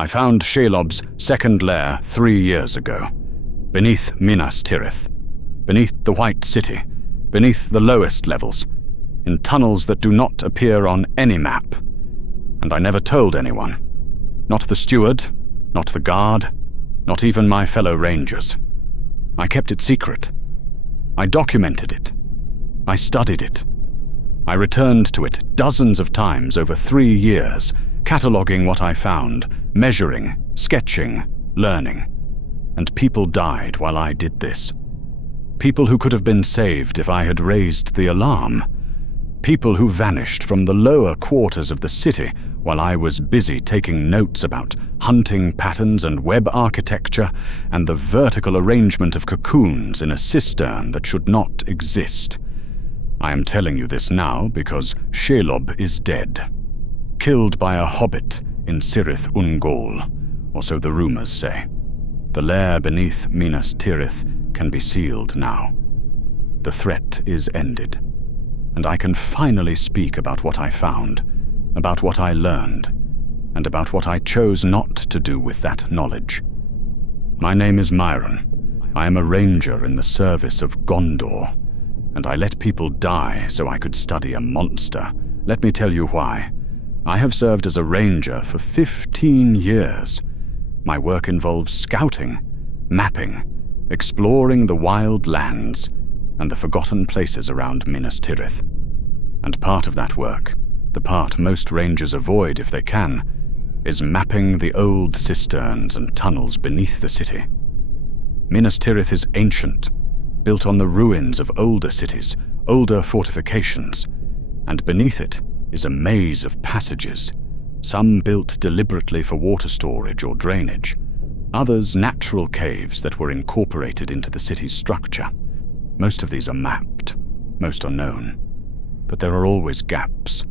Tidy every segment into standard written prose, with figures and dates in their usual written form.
I found Shelob's second lair 3 years ago, beneath Minas Tirith, beneath the White City, beneath the lowest levels, in tunnels that do not appear on any map. And I never told anyone. Not the steward, not the guard, not even my fellow rangers. I kept it secret. I documented it. I studied it. I returned to it dozens of times over 3 years, cataloguing what I found, measuring, sketching, learning. And people died while I did this. People who could have been saved if I had raised the alarm. People who vanished from the lower quarters of the city while I was busy taking notes about hunting patterns and web architecture and the vertical arrangement of cocoons in a cistern that should not exist. I am telling you this now because Shelob is dead. Killed by a hobbit in Cirith Ungol, or so the rumors say. The lair beneath Minas Tirith can be sealed now. The threat is ended, and I can finally speak about what I found, about what I learned, and about what I chose not to do with that knowledge. My name is Míron. I am a ranger in the service of Gondor, and I let people die so I could study a monster. Let me tell you why. I have served as a ranger for 15 years. My work involves scouting, mapping, exploring the wild lands and the forgotten places around Minas Tirith. And part of that work, the part most rangers avoid if they can, is mapping the old cisterns and tunnels beneath the city. Minas Tirith is ancient, built on the ruins of older cities, older fortifications, and beneath it is a maze of passages, some built deliberately for water storage or drainage, others natural caves that were incorporated into the city's structure. Most of these are mapped, most are known, but there are always gaps,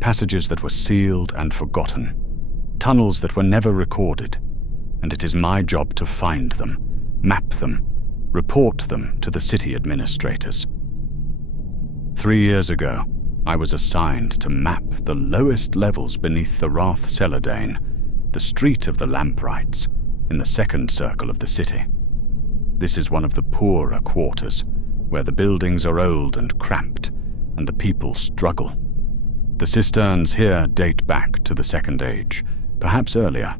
passages that were sealed and forgotten, tunnels that were never recorded, and it is my job to find them, map them, report them to the city administrators. 3 years ago, I was assigned to map the lowest levels beneath the Rath Celadane, the Street of the Lamprights, in the second circle of the city. This is one of the poorer quarters, where the buildings are old and cramped, and the people struggle. The cisterns here date back to the Second Age, perhaps earlier.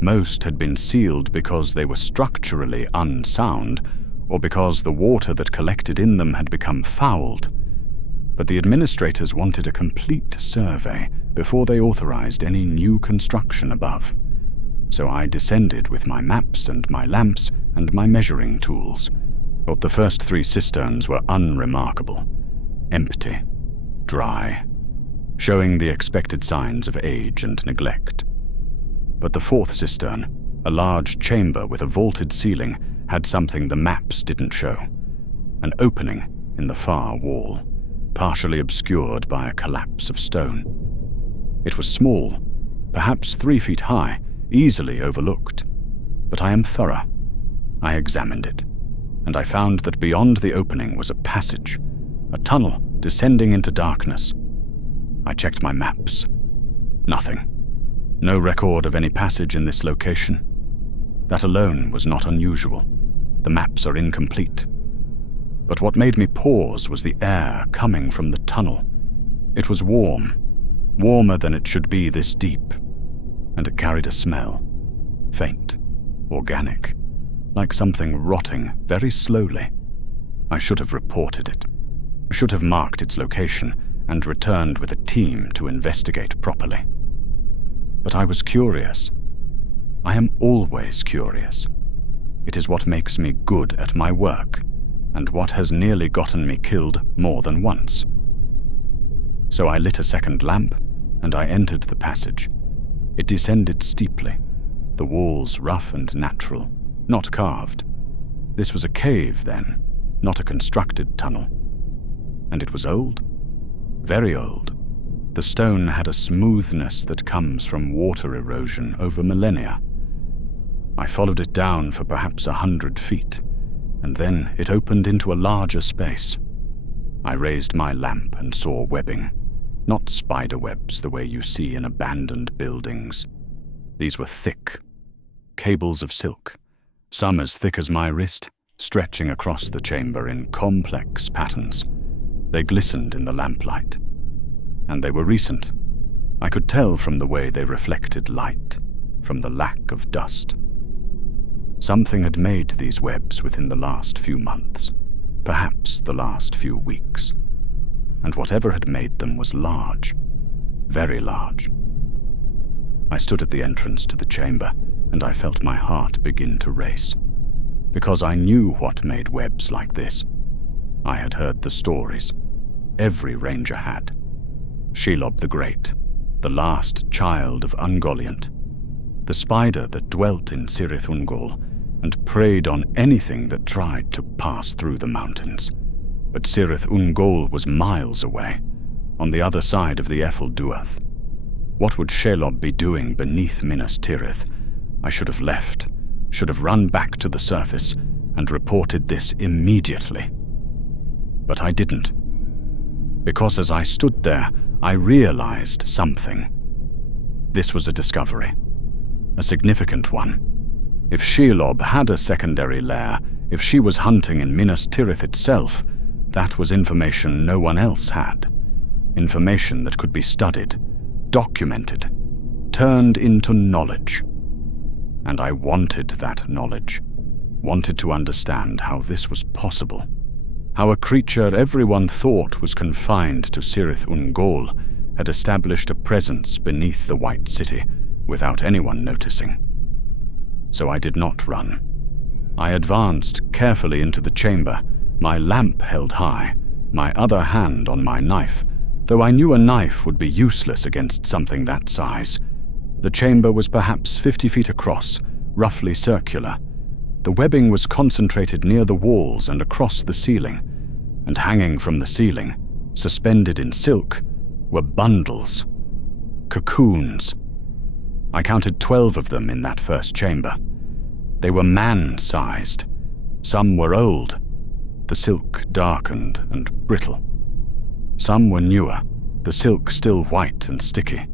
Most had been sealed because they were structurally unsound, or because the water that collected in them had become fouled. But the administrators wanted a complete survey before they authorized any new construction above. So I descended with my maps and my lamps and my measuring tools. But the first 3 cisterns were unremarkable, empty, dry, showing the expected signs of age and neglect. But the 4th cistern, a large chamber with a vaulted ceiling, had something the maps didn't show, an opening in the far wall, partially obscured by a collapse of stone. It was small, perhaps 3 feet high, easily overlooked. But I am thorough. I examined it, and I found that beyond the opening was a passage, a tunnel descending into darkness. I checked my maps. Nothing. No record of any passage in this location. That alone was not unusual. The maps are incomplete. But what made me pause was the air coming from the tunnel. It was warm, warmer than it should be this deep, and it carried a smell, faint, organic, like something rotting very slowly. I should have reported it. I should have marked its location and returned with a team to investigate properly. But I was curious. I am always curious. It is what makes me good at my work, and what has nearly gotten me killed more than once. So I lit a second lamp, and I entered the passage. It descended steeply, the walls rough and natural, not carved. This was a cave, then, not a constructed tunnel. And it was old, very old. The stone had a smoothness that comes from water erosion over millennia. I followed it down for perhaps 100 feet, and then it opened into a larger space. I raised my lamp and saw webbing, not spider webs the way you see in abandoned buildings. These were thick, cables of silk, some as thick as my wrist, stretching across the chamber in complex patterns. They glistened in the lamplight, and they were recent. I could tell from the way they reflected light, from the lack of dust. Something had made these webs within the last few months, perhaps the last few weeks, and whatever had made them was large, very large. I stood at the entrance to the chamber, and I felt my heart begin to race, because I knew what made webs like this. I had heard the stories. Every ranger had. Shelob the Great, the last child of Ungoliant, the spider that dwelt in Cirith Ungol and preyed on anything that tried to pass through the mountains. But Cirith Ungol was miles away, on the other side of the Duath. What would Shelob be doing beneath Minas Tirith? I should have left, should have run back to the surface and reported this immediately. But I didn't, because as I stood there, I realized something. This was a discovery, a significant one. If Shelob had a secondary lair, if she was hunting in Minas Tirith itself, that was information no one else had. Information that could be studied, documented, turned into knowledge. And I wanted that knowledge, wanted to understand how this was possible, how a creature everyone thought was confined to Cirith Ungol had established a presence beneath the White City without anyone noticing. So I did not run. I advanced carefully into the chamber, my lamp held high, my other hand on my knife, though I knew a knife would be useless against something that size. The chamber was perhaps 50 feet across, roughly circular. The webbing was concentrated near the walls and across the ceiling, and hanging from the ceiling, suspended in silk, were bundles, cocoons. I counted 12 of them in that first chamber. They were man-sized. Some were old, the silk darkened and brittle. Some were newer, the silk still white and sticky.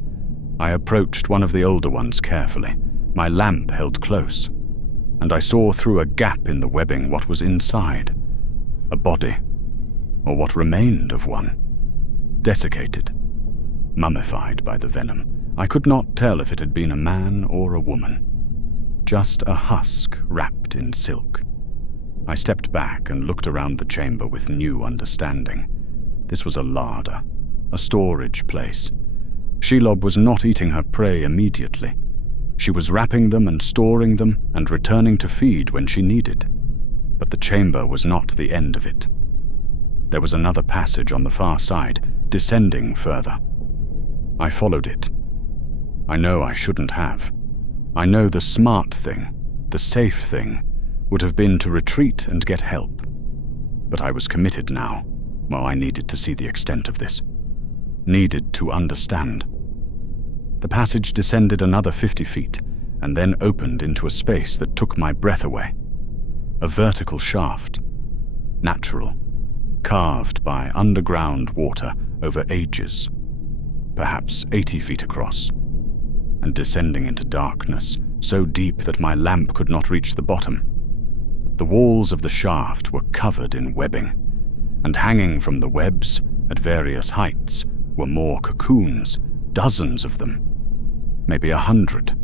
I approached one of the older ones carefully, my lamp held close, and I saw through a gap in the webbing what was inside. A body, or what remained of one. Desiccated, mummified by the venom. I could not tell if it had been a man or a woman. Just a husk wrapped in silk. I stepped back and looked around the chamber with new understanding. This was a larder, a storage place. Shelob was not eating her prey immediately. She was wrapping them and storing them and returning to feed when she needed. But the chamber was not the end of it. There was another passage on the far side, descending further. I followed it. I know I shouldn't have. I know the smart thing, the safe thing, would have been to retreat and get help. But I was committed now. Well, I needed to see the extent of this. Needed to understand. The passage descended another 50 feet, and then opened into a space that took my breath away. A vertical shaft. Natural. Carved by underground water over ages. Perhaps 80 feet across. And descending into darkness, so deep that my lamp could not reach the bottom. The walls of the shaft were covered in webbing, and hanging from the webs, at various heights, were more cocoons, dozens of them, maybe 100.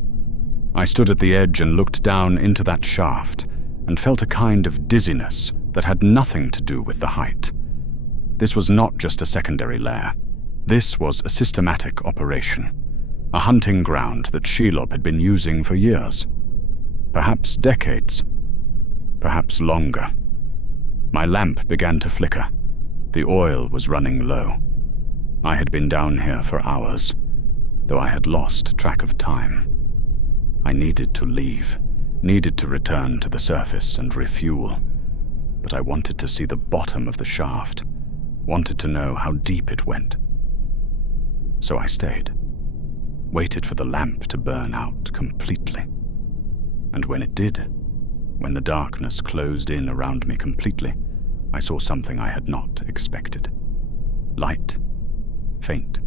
I stood at the edge and looked down into that shaft, and felt a kind of dizziness that had nothing to do with the height. This was not just a secondary lair. This was a systematic operation. A hunting ground that Shelob had been using for years. Perhaps decades. Perhaps longer. My lamp began to flicker. The oil was running low. I had been down here for hours, though I had lost track of time. I needed to leave, needed to return to the surface and refuel. But I wanted to see the bottom of the shaft, wanted to know how deep it went. So I stayed. Waited for the lamp to burn out completely. And when it did, when the darkness closed in around me completely, I saw something I had not expected. Light, faint,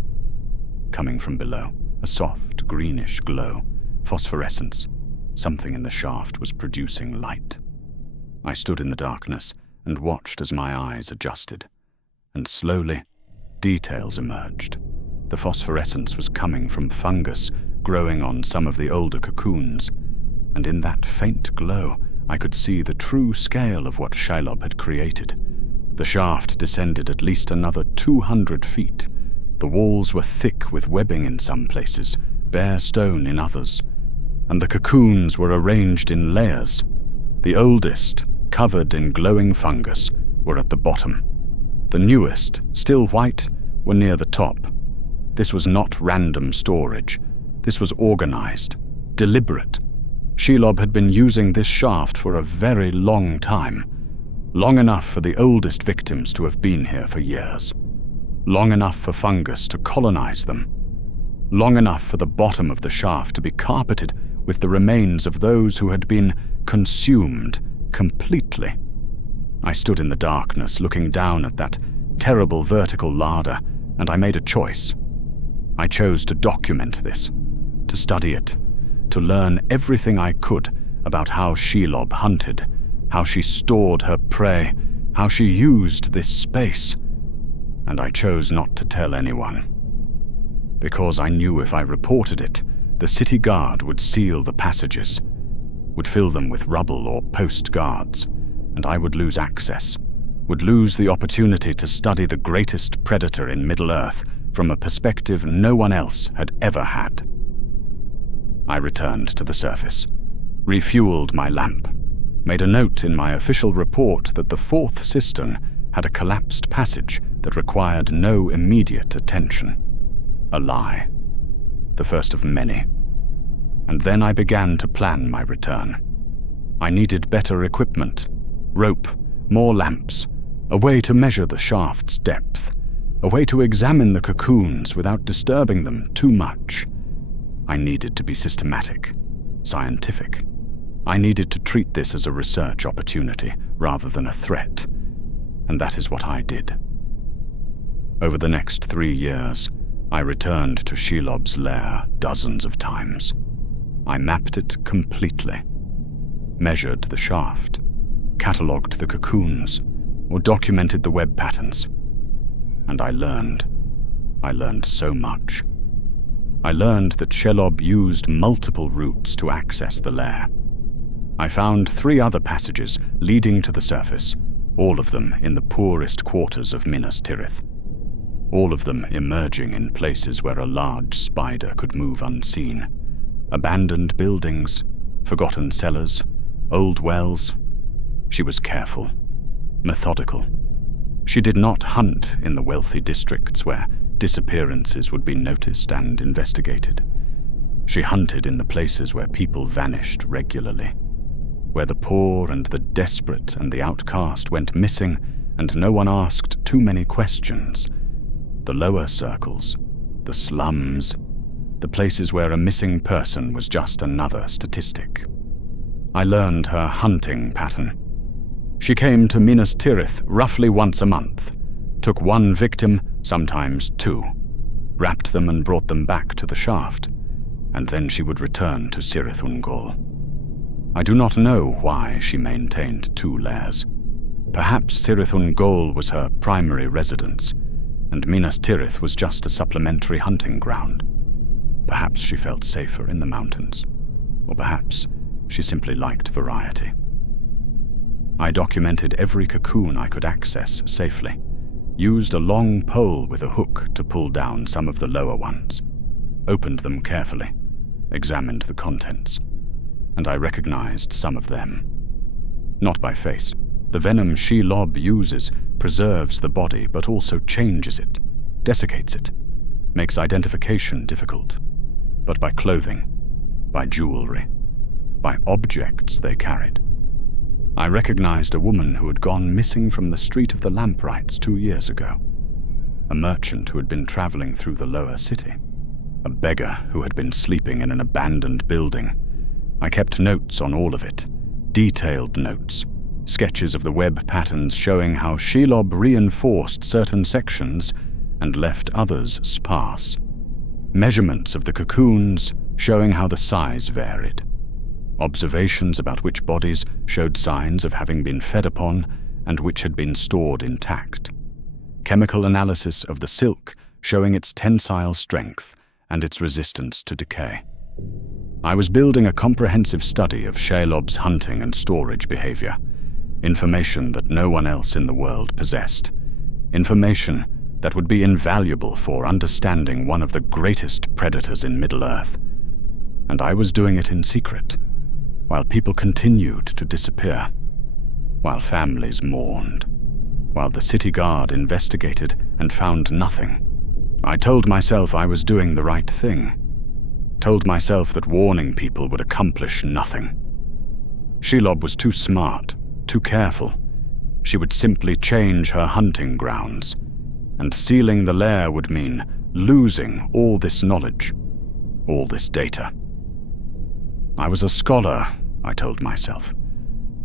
coming from below, a soft greenish glow, Phosphorescence. Something in the shaft was producing light. I stood in the darkness and watched as my eyes adjusted. And slowly, details emerged. The phosphorescence was coming from fungus growing on some of the older cocoons, and in that faint glow, I could see the true scale of what Shelob had created. The shaft descended at least another 200 feet. The walls were thick with webbing in some places, bare stone in others, and the cocoons were arranged in layers. The oldest, covered in glowing fungus, were at the bottom. The newest, still white, were near the top. This was not random storage. This was organized, deliberate. Shelob had been using this shaft for a very long time, long enough for the oldest victims to have been here for years, long enough for fungus to colonize them, long enough for the bottom of the shaft to be carpeted with the remains of those who had been consumed completely. I stood in the darkness looking down at that terrible vertical larder, and I made a choice. I chose to document this, to study it, to learn everything I could about how Shelob hunted, how she stored her prey, how she used this space. And I chose not to tell anyone, because I knew if I reported it, the city guard would seal the passages, would fill them with rubble or post guards, and I would lose access, would lose the opportunity to study the greatest predator in Middle-earth from a perspective no one else had ever had. I returned to the surface, refueled my lamp, made a note in my official report that the fourth cistern had a collapsed passage that required no immediate attention. A lie. The first of many. And then I began to plan my return. I needed better equipment, rope, more lamps, a way to measure the shaft's depth, a way to examine the cocoons without disturbing them too much. I needed to be systematic, scientific. I needed to treat this as a research opportunity rather than a threat, and that is what I did. Over the next 3 years, I returned to Shelob's lair dozens of times. I mapped it completely, measured the shaft, catalogued the cocoons, or documented the web patterns. And I learned so much. I learned that Shelob used multiple routes to access the lair. I found 3 other passages leading to the surface, all of them in the poorest quarters of Minas Tirith. All of them emerging in places where a large spider could move unseen. Abandoned buildings, forgotten cellars, old wells. She was careful, methodical. She did not hunt in the wealthy districts where disappearances would be noticed and investigated. She hunted in the places where people vanished regularly, where the poor and the desperate and the outcast went missing and no one asked too many questions. The lower circles, the slums, the places where a missing person was just another statistic. I learned her hunting pattern. She came to Minas Tirith roughly once a month, took 1 victim, sometimes 2, wrapped them and brought them back to the shaft, and then she would return to Cirith Ungol. I do not know why she maintained 2 lairs. Perhaps Cirith Ungol was her primary residence, and Minas Tirith was just a supplementary hunting ground. Perhaps she felt safer in the mountains, or perhaps she simply liked variety. I documented every cocoon I could access safely, used a long pole with a hook to pull down some of the lower ones, opened them carefully, examined the contents, and I recognized some of them. Not by face. The venom Shelob uses preserves the body but also changes it, desiccates it, makes identification difficult. But by clothing, by jewelry, by objects they carried. I recognized a woman who had gone missing from the Street of the Lamprights 2 years ago, a merchant who had been traveling through the lower city, a beggar who had been sleeping in an abandoned building. I kept notes on all of it, detailed notes, sketches of the web patterns showing how Shelob reinforced certain sections and left others sparse, measurements of the cocoons, showing how the size varied. Observations about which bodies showed signs of having been fed upon and which had been stored intact. Chemical analysis of the silk showing its tensile strength and its resistance to decay. I was building a comprehensive study of Shelob's hunting and storage behavior, information that no one else in the world possessed, information that would be invaluable for understanding one of the greatest predators in Middle-earth. And I was doing it in secret, while people continued to disappear, while families mourned, while the city guard investigated and found nothing. I told myself I was doing the right thing, told myself that warning people would accomplish nothing. Shelob was too smart, too careful. She would simply change her hunting grounds, and sealing the lair would mean losing all this knowledge, all this data. I was a scholar, I told myself.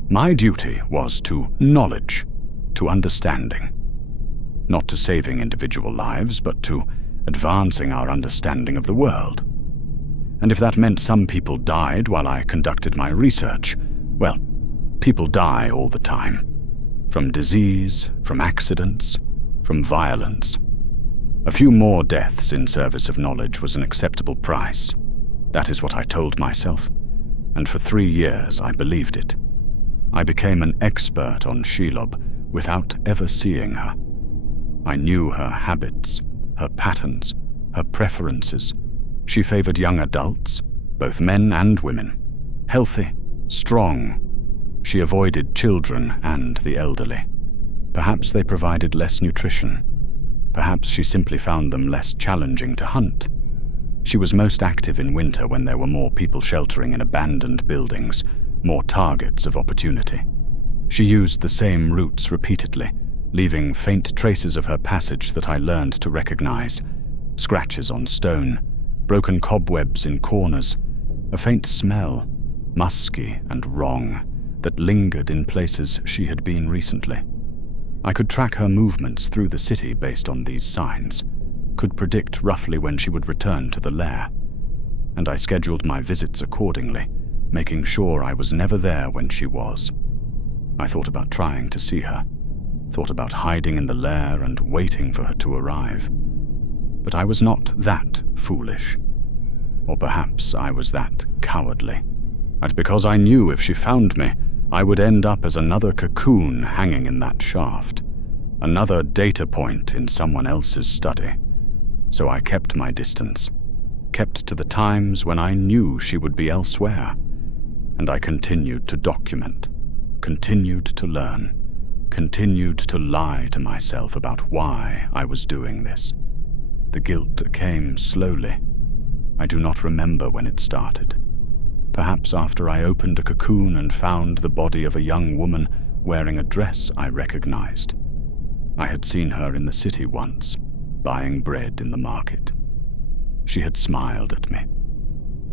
My duty was to knowledge, to understanding. Not to saving individual lives, but to advancing our understanding of the world. And if that meant some people died while I conducted my research, well, people die all the time. From disease, from accidents, from violence. A few more deaths in service of knowledge was an acceptable price. That is what I told myself, and for 3 years I believed it. I became an expert on Shelob without ever seeing her. I knew her habits, her patterns, her preferences. She favored young adults, both men and women. Healthy, strong. She avoided children and the elderly. Perhaps they provided less nutrition. Perhaps she simply found them less challenging to hunt. She was most active in winter when there were more people sheltering in abandoned buildings, more targets of opportunity. She used the same routes repeatedly, leaving faint traces of her passage that I learned to recognize. Scratches on stone, broken cobwebs in corners, a faint smell, musky and wrong, that lingered in places she had been recently. I could track her movements through the city based on these signs, could predict roughly when she would return to the lair, and I scheduled my visits accordingly, making sure I was never there when she was. I thought about trying to see her, thought about hiding in the lair and waiting for her to arrive. But I was not that foolish. Or perhaps I was that cowardly. And because I knew if she found me, I would end up as another cocoon hanging in that shaft, another data point in someone else's study. So I kept my distance, kept to the times when I knew she would be elsewhere, and I continued to document, continued to learn, continued to lie to myself about why I was doing this. The guilt came slowly. I do not remember when it started. Perhaps after I opened a cocoon and found the body of a young woman wearing a dress I recognized. I had seen her in the city once, buying bread in the market. She had smiled at me.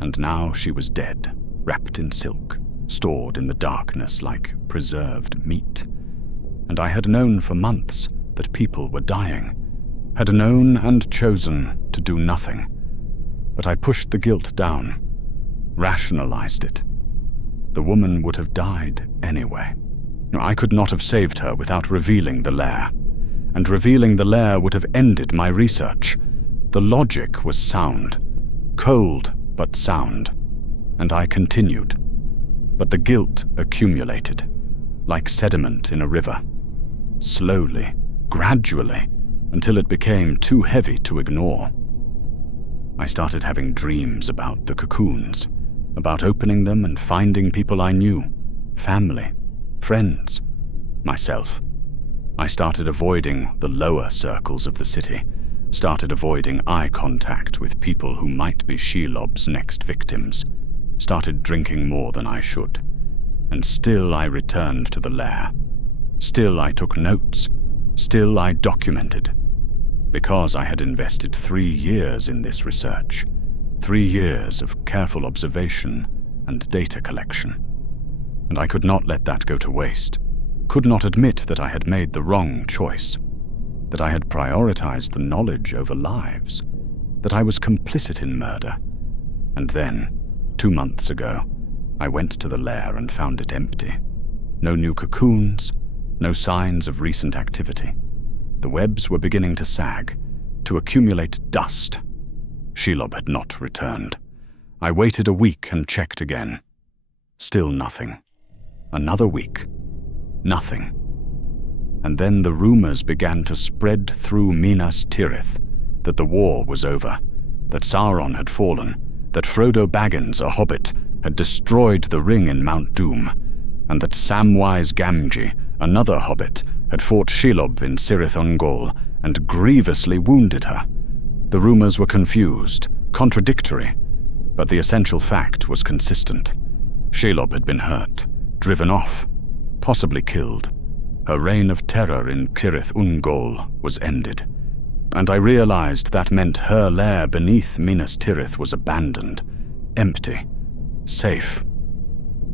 And now she was dead, wrapped in silk, stored in the darkness like preserved meat. And I had known for months that people were dying, had known and chosen to do nothing. But I pushed the guilt down, rationalized it. The woman would have died anyway. I could not have saved her without revealing the lair, and revealing the lair would have ended my research. The logic was sound, cold but sound, and I continued. But the guilt accumulated, like sediment in a river, slowly, gradually, until it became too heavy to ignore. I started having dreams about the cocoons, about opening them and finding people I knew, family, friends, myself. I started avoiding the lower circles of the city, started avoiding eye contact with people who might be Shelob's next victims, started drinking more than I should, and still I returned to the lair. Still I took notes, still I documented, because I had invested 3 years in this research, 3 years of careful observation and data collection. And I could not let that go to waste, could not admit that I had made the wrong choice, that I had prioritized the knowledge over lives, that I was complicit in murder, And then, 2 months ago, I went to the lair and found it empty. No new cocoons, no signs of recent activity. The webs were beginning to sag, to accumulate dust. Shelob had not returned. I waited a week and checked again. Still nothing. Another week. Nothing. And then the rumors began to spread through Minas Tirith that the war was over, that Sauron had fallen, that Frodo Baggins, a hobbit, had destroyed the ring in Mount Doom, and that Samwise Gamgee, another hobbit, had fought Shelob in Cirith Ungol and grievously wounded her. The rumors were confused, contradictory, but the essential fact was consistent. Shelob had been hurt, driven off, possibly killed. Her reign of terror in Cirith Ungol was ended, and I realized that meant her lair beneath Minas Tirith was abandoned, empty, safe.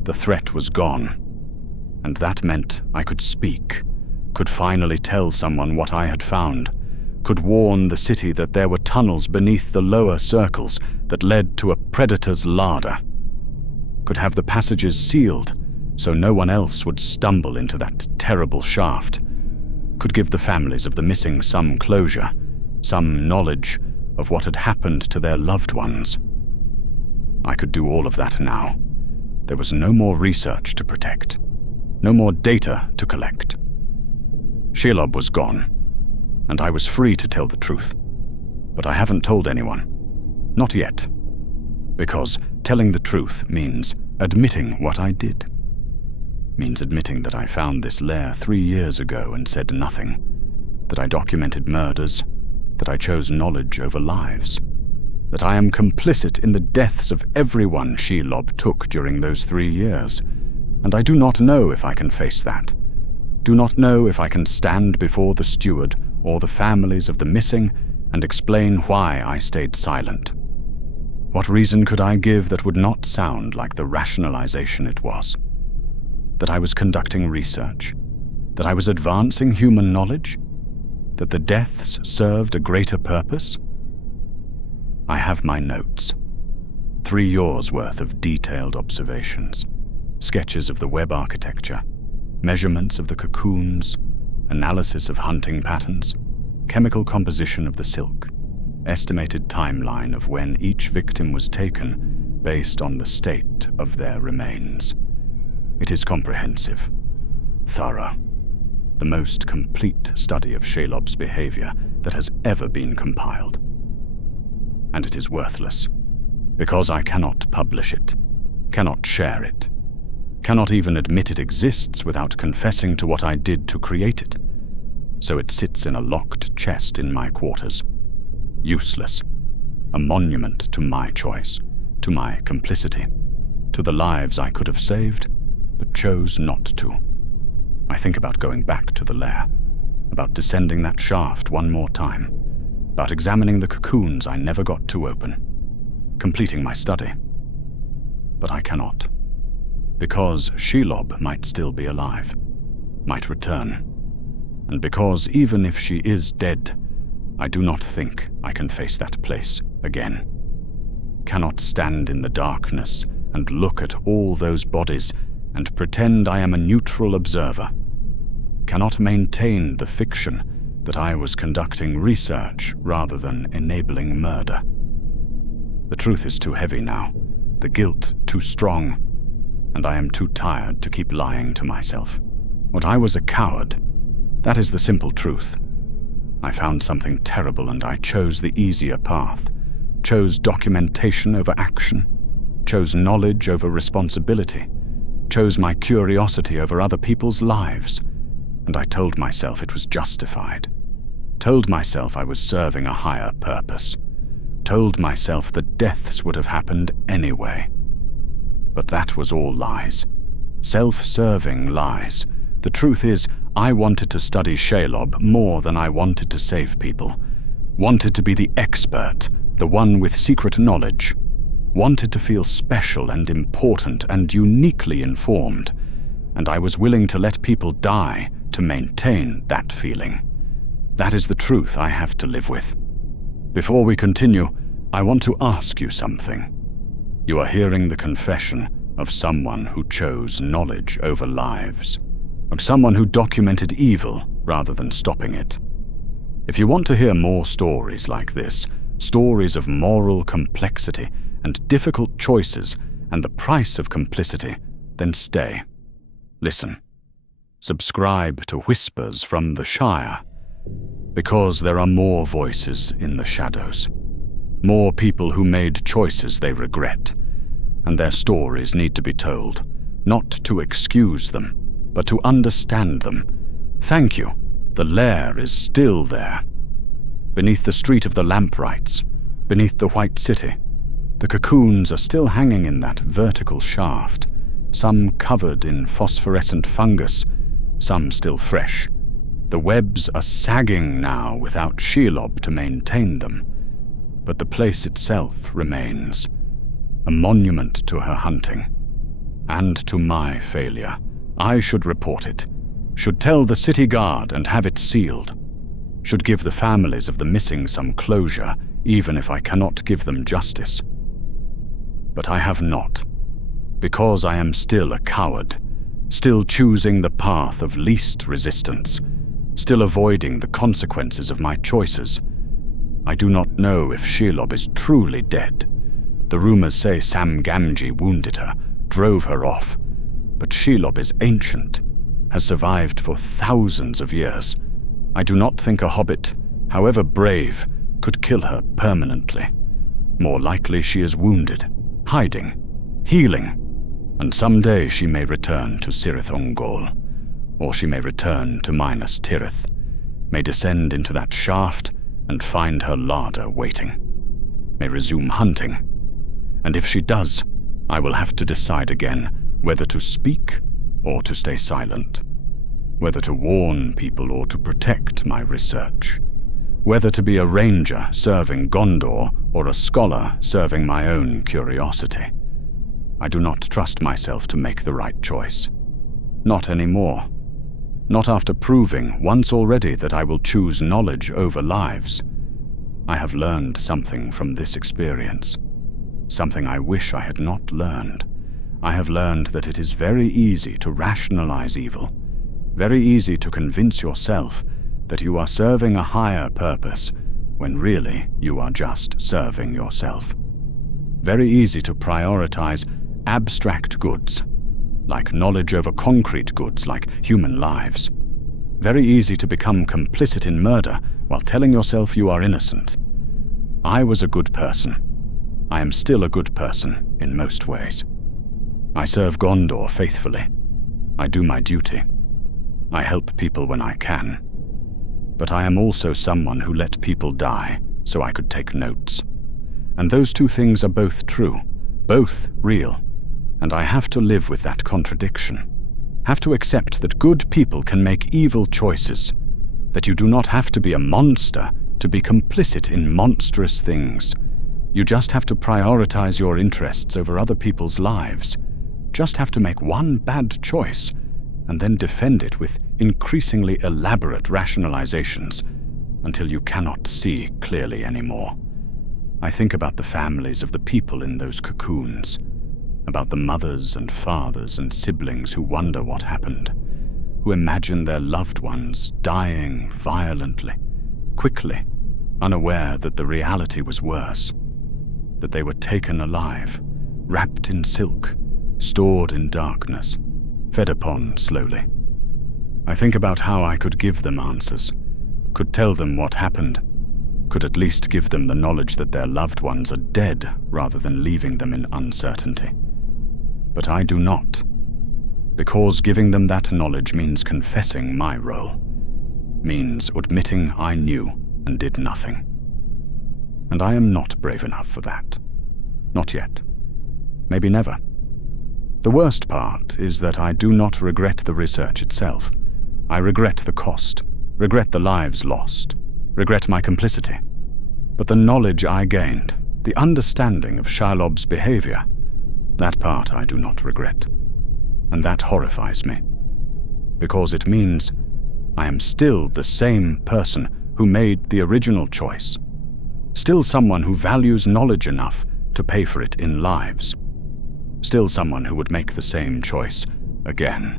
The threat was gone, and that meant I could speak, could finally tell someone what I had found, could warn the city that there were tunnels beneath the lower circles that led to a predator's larder, could have the passages sealed so no one else would stumble into that terrible shaft, could give the families of the missing some closure, some knowledge of what had happened to their loved ones. I could do all of that now. There was no more research to protect, no more data to collect. Shelob was gone, and I was free to tell the truth. But I haven't told anyone. Not yet. Because telling the truth means admitting what I did. Means admitting that I found this lair 3 years ago and said nothing, that I documented murders, that I chose knowledge over lives, that I am complicit in the deaths of everyone Shelob took during those 3 years, and I do not know if I can face that. Do not know if I can stand before the steward or the families of the missing and explain why I stayed silent. What reason could I give that would not sound like the rationalization it was? That I was conducting research, that I was advancing human knowledge, that the deaths served a greater purpose? I have my notes. 3 years' worth of detailed observations, sketches of the web architecture, measurements of the cocoons, analysis of hunting patterns, chemical composition of the silk, estimated timeline of when each victim was taken based on the state of their remains. It is comprehensive, thorough, the most complete study of Shelob's behavior that has ever been compiled. And it is worthless, because I cannot publish it, cannot share it, cannot even admit it exists without confessing to what I did to create it. So it sits in a locked chest in my quarters, useless, a monument to my choice, to my complicity, to the lives I could have saved, but chose not to. I think about going back to the lair, about descending that shaft one more time, about examining the cocoons I never got to open, completing my study. But I cannot, because Shelob might still be alive, might return, and because even if she is dead, I do not think I can face that place again. Cannot stand in the darkness and look at all those bodies and pretend I am a neutral observer. Cannot maintain the fiction that I was conducting research rather than enabling murder. The truth is too heavy now, the guilt too strong, and I am too tired to keep lying to myself. What I was a coward, that is the simple truth. I found something terrible and I chose the easier path, chose documentation over action, chose knowledge over responsibility, chose my curiosity over other people's lives, and I told myself it was justified, told myself I was serving a higher purpose, told myself that deaths would have happened anyway. But that was all lies, self-serving lies. The truth is, I wanted to study Shelob more than I wanted to save people, wanted to be the expert, the one with secret knowledge, wanted to feel special and important and uniquely informed, and I was willing to let people die to maintain that feeling. That is the truth I have to live with. Before we continue, I want to ask you something. You are hearing the confession of someone who chose knowledge over lives, of someone who documented evil rather than stopping it. If you want to hear more stories like this, stories of moral complexity and difficult choices and the price of complicity, then stay. Listen. Subscribe to Whispers from the Shire, because there are more voices in the shadows. More people who made choices they regret, and their stories need to be told, not to excuse them, but to understand them. Thank you. The Lair is still there. Beneath the Street of the Lamprights, beneath the White City, the cocoons are still hanging in that vertical shaft, some covered in phosphorescent fungus, some still fresh. The webs are sagging now without Shelob to maintain them, but the place itself remains, a monument to her hunting, and to my failure. I should report it, should tell the city guard and have it sealed, should give the families of the missing some closure, even if I cannot give them justice. But I have not, because I am still a coward, still choosing the path of least resistance, still avoiding the consequences of my choices. I do not know if Shelob is truly dead. The rumors say Sam Gamgee wounded her, drove her off, but Shelob is ancient, has survived for thousands of years. I do not think a hobbit, however brave, could kill her permanently. More likely she is wounded, hiding, healing, and someday she may return to Cirith Ungol, or she may return to Minas Tirith, may descend into that shaft and find her larder waiting, may resume hunting. And if she does, I will have to decide again whether to speak or to stay silent, whether to warn people or to protect my research, whether to be a ranger serving Gondor or a scholar serving my own curiosity. I do not trust myself to make the right choice. Not anymore. Not after proving once already that I will choose knowledge over lives. I have learned something from this experience. Something I wish I had not learned. I have learned that it is very easy to rationalize evil, very easy to convince yourself that you are serving a higher purpose when really you are just serving yourself. Very easy to prioritize abstract goods, like knowledge over concrete goods like human lives. Very easy to become complicit in murder while telling yourself you are innocent. I was a good person. I am still a good person in most ways. I serve Gondor faithfully. I do my duty. I help people when I can. But I am also someone who let people die so I could take notes. And those two things are both true, both real. And I have to live with that contradiction. Have to accept that good people can make evil choices, that you do not have to be a monster to be complicit in monstrous things. You just have to prioritize your interests over other people's lives. Just have to make one bad choice and then defend it with increasingly elaborate rationalizations until you cannot see clearly anymore. I think about the families of the people in those cocoons, about the mothers and fathers and siblings who wonder what happened, who imagine their loved ones dying violently, quickly, unaware that the reality was worse, that they were taken alive, wrapped in silk, stored in darkness, fed upon slowly. I think about how I could give them answers, could tell them what happened, could at least give them the knowledge that their loved ones are dead rather than leaving them in uncertainty. But I do not, because giving them that knowledge means confessing my role, means admitting I knew and did nothing. And I am not brave enough for that. Not yet. Maybe never. The worst part is that I do not regret the research itself. I regret the cost, regret the lives lost, regret my complicity. But the knowledge I gained, the understanding of Shelob's behavior, that part I do not regret. And that horrifies me. Because it means I am still the same person who made the original choice. Still someone who values knowledge enough to pay for it in lives. Still someone who would make the same choice again,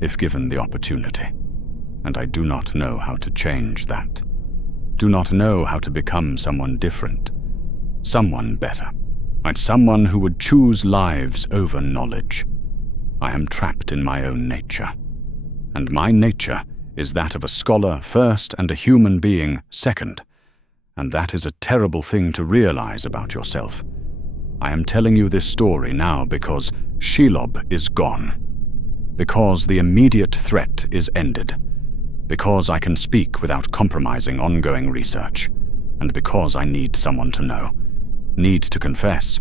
if given the opportunity. And I do not know how to change that. Do not know how to become someone different, someone better. I'm someone who would choose lives over knowledge. I am trapped in my own nature. And my nature is that of a scholar first and a human being second. And that is a terrible thing to realize about yourself. I am telling you this story now because Shelob is gone. Because the immediate threat is ended. Because I can speak without compromising ongoing research. And because I need someone to know. Need to confess.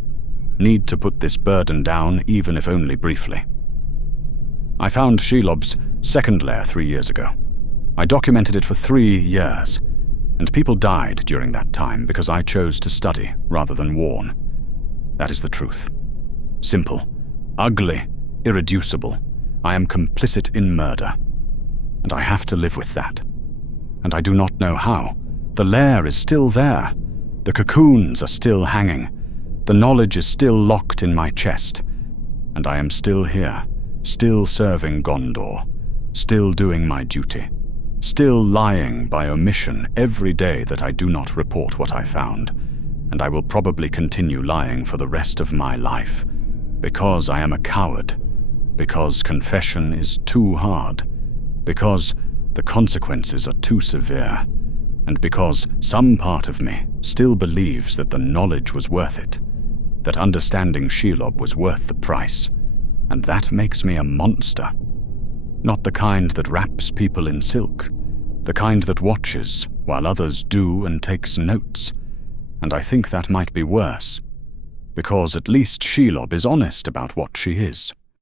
Need to put this burden down, even if only briefly. I found Shelob's second lair 3 years ago. I documented it for 3 years, and people died during that time because I chose to study rather than warn. That is the truth. Simple, ugly, irreducible. I am complicit in murder, and I have to live with that. And I do not know how. The lair is still there. The cocoons are still hanging. The knowledge is still locked in my chest, and I am still here, still serving Gondor, still doing my duty, still lying by omission every day that I do not report what I found, and I will probably continue lying for the rest of my life, because I am a coward, because confession is too hard, because the consequences are too severe, and because some part of me still believes that the knowledge was worth it, that understanding Shelob was worth the price, and that makes me a monster. Not the kind that wraps people in silk, the kind that watches while others do and takes notes. And I think that might be worse, because at least Shelob is honest about what she is.